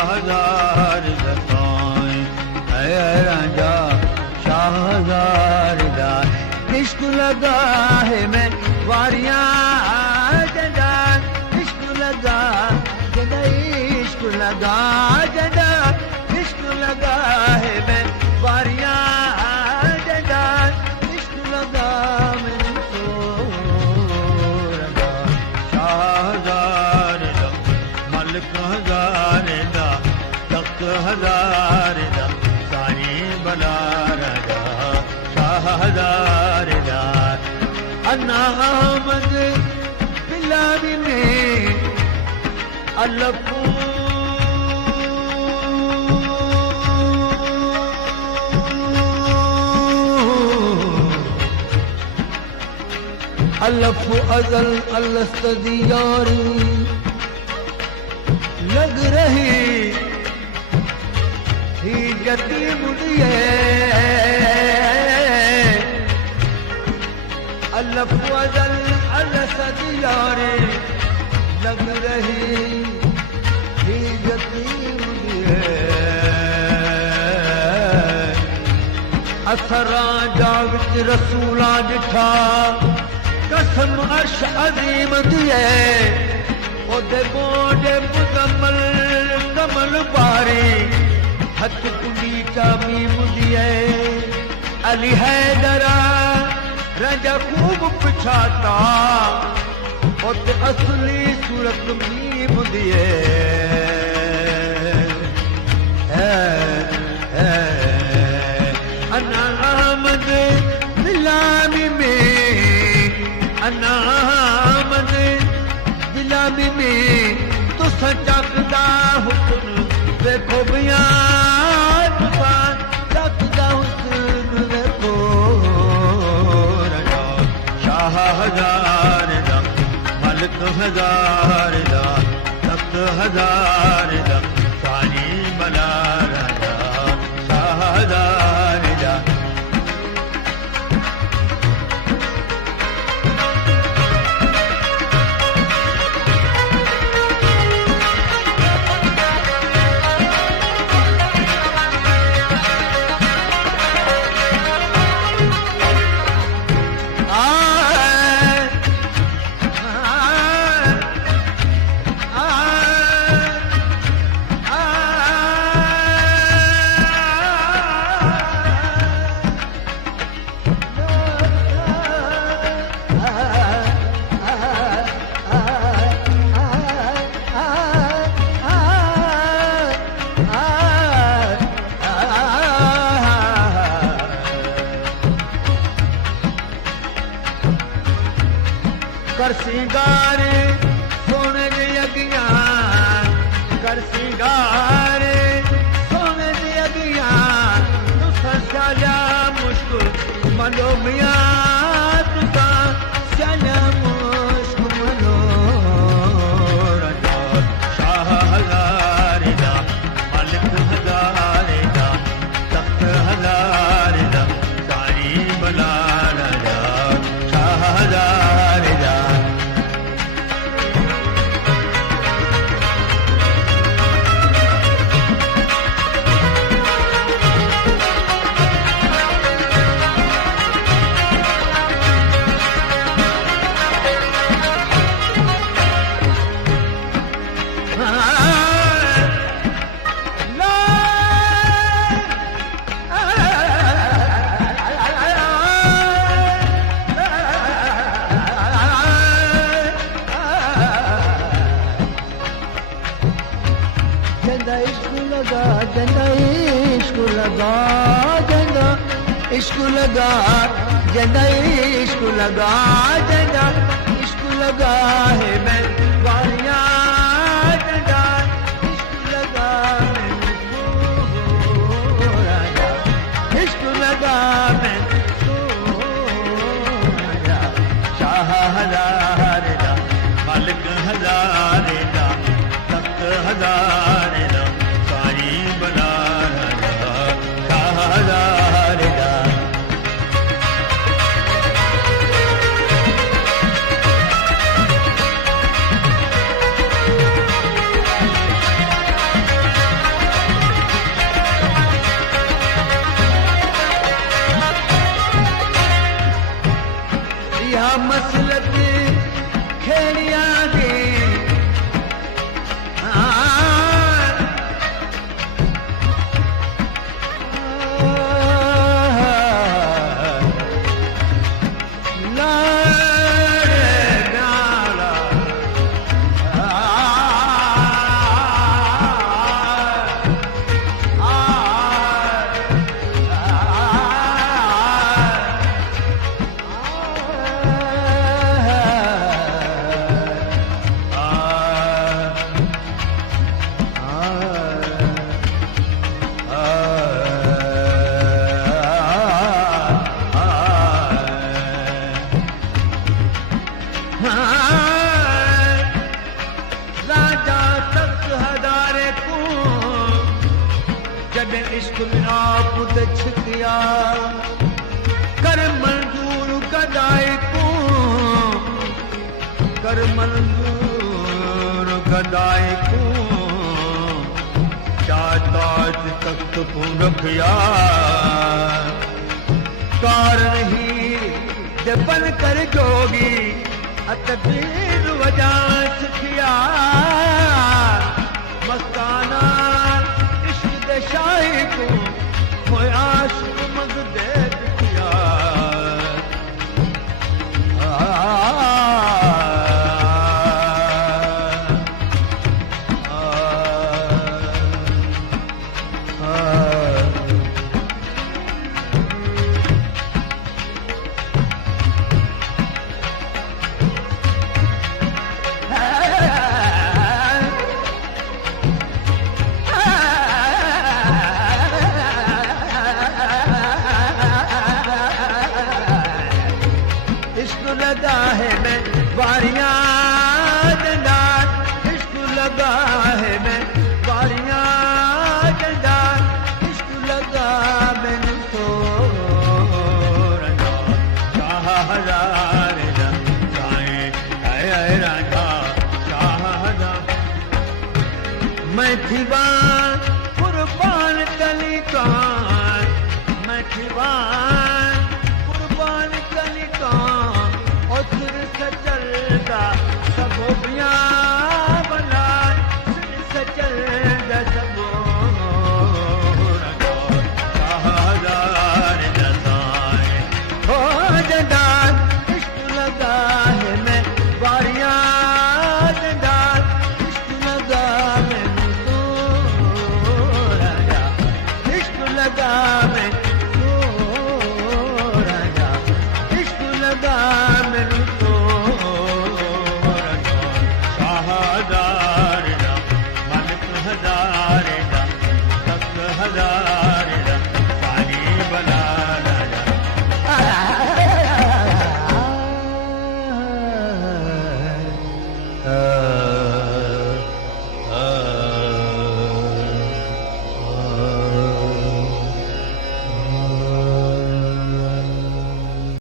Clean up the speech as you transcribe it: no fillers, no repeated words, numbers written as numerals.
शाहज़ार दा साईं ऐ रांझा शाहज़ार दा इश्क लगा है मैं वारियां जंदा इश्क लगा जंदा इश्क लगा जंदा इश्क लगा है मैं वारियां जंदा इश्क लगा मैं तो रंगा शाहज़ार दा मलिक हज़ार दा तख्त हज़ार दा साईं भला रंगा शाहज़ार दा अन्ना अहमद बिलावी में अलफू अलफू अजल अलस्तदियारी लग रही ही यतीम दिए अलफू अजल अलस्तदियारी लग रही ही यतीम दिए असरा जा विच रसूला डिठा कसम अर्श अजीम दिए ओदे गोडे मुकम्मल कमल पारे हथ कुली मीम दिए अली हैदरा रजा खूब पिछाता ओदे असली सूरत मीम दिए अन्ना अहमद बिलामी में अन्ना अहमद बिलामी में तुसा चकदा हुस्न देखो बिया तुसा चकदा हुस्न देखो रजा शाहज़ार दा मलिक हज़ार दा तख्त हज़ार दा साईं भला रजा शाहज़ार दा कर सिंगार सोने दी अगियां कर सिंगार सोने दी अगियां तुसा साजा मुश्किल मनो मियां तुसा साजा मुश्किल मनो रजा शाहज़ार दा मलिक हज़ार दा तख्त हज़ार दा साईं भला रजा शाहज़ार दा इश्क लगा जंदा इश्क लगा जंदा इश्क लगा है मैं वारियां जंदा इश्क लगा मैं राजा इश्क लगा मैं राजा शाहज़ार दा मलिक हज़ार दा तख्त हज़ार दा साईं भला रजा शाहज़ार दा में इश्क में आप छिकिया कर मंजूर गदाई को कर मंजूर गदाई को ताज तख्त को रखिया कारण ही बन कर जोगी अतबीर वजह सिखिया मस्ताना इश्क दे शाही को मोया आशिक मग दे दिखिया लगा है मैं बारियां जंदार इश्क लगा है मैं बारियां जंदार इश्क लगा मैंने तो रंगा शाह हजार जाए आए राजा शाह हजार मैं दीवान कुर्बान कली कान मैं दीवान कुर्बान कली कान सिर से चलता सबोबिया बना सिर से चलता सबो हजार जसाए हो जदान इश्क लगा है मैं बारियां जदान इश्क लगा मैं तो राजा इश्क लगा मैं तो राजा इश्क लगा हजार